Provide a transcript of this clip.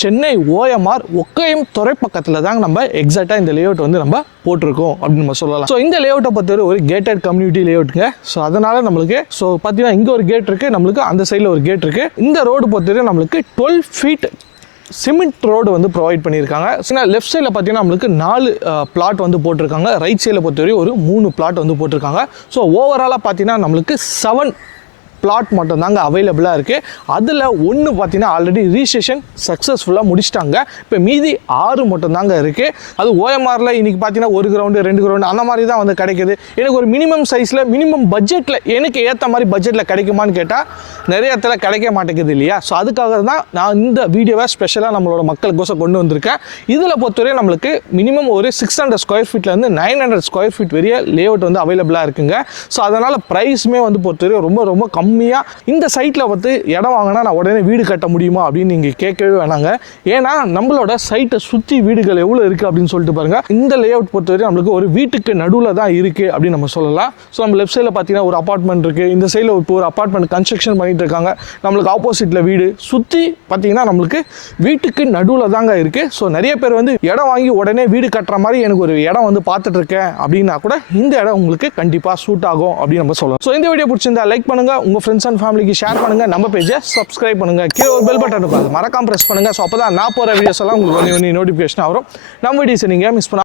Chennai OMR ஒக்கையம் துறை பக்கத்தில் தாங்க நம்ம எக்ஸாக்டாக இந்த லேஅவுட் வந்து நம்ம போட்டிருக்கோம் அப்படின்னு நம்ம சொல்லலாம். ஸோ இந்த லேஅவுட்டை பொறுத்தவரை ஒரு கேட்டட் கம்யூனிட்டி லேஅவுட்டுங்க. ஸோ அதனால் நம்மளுக்கு பார்த்தீங்கன்னா இங்கே ஒரு கேட் இருக்குது, நம்மளுக்கு அந்த சைடில் ஒரு கேட் இருக்குது. இந்த ரோடு பொறுத்தவரை நம்மளுக்கு 12 ஃபீட் சிமெண்ட் ரோடு வந்து ப்ரொவைட் பண்ணியிருக்காங்க. லெஃப்ட் சைடில் பார்த்தீங்கன்னா நம்மளுக்கு 4 பிளாட் வந்து போட்டிருக்காங்க. ரைட் சைடில் பொறுத்தவரை ஒரு 3 பிளாட் வந்து போட்டிருக்காங்க. ஸோ ஓவராலாக பார்த்தீங்கன்னா நம்மளுக்கு 7 பிளாட் மட்டும் தாங்க அவைலபிளாக இருக்குது. அதில் ஒன்று பார்த்தீங்கன்னா ஆல்ரெடி ரிஜிஸ்ட்ரேஷன் சக்ஸஸ்ஃபுல்லாக முடிச்சிட்டாங்க. இப்போ மீதி 6 மட்டும் தாங்க இருக்குது. அது ஓஎம்ஆரில் இன்றைக்கி பார்த்தீங்கன்னா 1 கிரவுண்டு 2 கிரவுண்டு அந்த மாதிரி தான் வந்து கிடைக்கிது. எனக்கு ஒரு மினிமம் சைஸில் மினிமம் பட்ஜெட்டில் எனக்கு ஏற்ற மாதிரி பட்ஜெட்டில் கிடைக்குமான்னு கேட்டால் நிறைய இடத்துல கிடைக்க மாட்டேங்குது இல்லையா? ஸோ அதுக்காக தான் நான் இந்த வீடியோவை ஸ்பெஷலாக நம்மளோட மக்களுக்கோசம் கொண்டு வந்திருக்கேன். இதில் பொறுத்தவரை நம்மளுக்கு மினிமம் ஒரு 600 ஸ்கொயர் ஃபீட்லேருந்து 900 ஸ்கொயர் ஃபீட் வரைய லேஅவுட் வந்து அவைலபிளாக இருக்குங்க. ஸோ அதனால் ப்ரைஸுமே வந்து பொறுத்தவரை ரொம்ப கம்மியாக. இந்த சைட்டில் பார்த்து இடம் வாங்கினா நான் உடனே வீடு கட்ட முடியுமா அப்படின்னு நீங்கள் கேட்கவே வேணாங்க. ஏன்னா நம்மளோட சைட்டை சுற்றி வீடுகள் எவ்வளோ இருக்குது அப்படின்னு சொல்லிட்டு பாருங்கள். இந்த லேஅவுட் பொறுத்தவரை நம்மளுக்கு ஒரு வீட்டுக்கு நடுவில் தான் இருக்குது அப்படின்னு நம்ம சொல்லலாம். ஸோ நம்ம லெஃப்ட் சைடில் பார்த்தீங்கன்னா ஒரு அப்பார்ட்மெண்ட் இருக்குது. இந்த சைடில் இப்போ ஒரு அப்பார்ட்மெண்ட் கன்ஸ்ட்ரக்ஷன் பண்ணிட்டு இருக்காங்க. நம்மளுக்கு ஆப்போசிட்டில் வீடு சுற்றி பார்த்தீங்கன்னா நம்மளுக்கு வீட்டுக்கு நடுவில் தாங்க இருக்குது. ஸோ நிறைய பேர் வந்து இடம் வாங்கி உடனே வீடு கட்டுற மாதிரி எனக்கு ஒரு இடம் வந்து பார்த்துட்டு இருக்கேன் அப்படின்னா கூட இந்த இடம் உங்களுக்கு கண்டிப்பாக சூட் ஆகும் அப்படின்னு நம்ம சொல்லலாம். ஸோ இந்த வீடியோ பிடிச்சிருந்தா லைக் பண்ணுங்கள், உங்கள் ஃப்ரெண்ட்ஸ் அண்ட் ஃபேமிலிக்கு ஷேர் பண்ணுங்கள், நம்ம பேஜை சப்ஸ்கிரைப் பண்ணுங்கள், கீழே ஒரு பெல் பட்டன் இருக்கும், அது மறக்காம ப்ரெஸ் பண்ணுங்கள். ஸோ அப்போ தான் நான் போகிற வீடியோஸ் எல்லாம் உங்களுக்கு ஒன்று நோட்டிஃபிகேஷன் வரும். நம்ம வீடியோஸை நீங்கள் மிஸ் பண்ண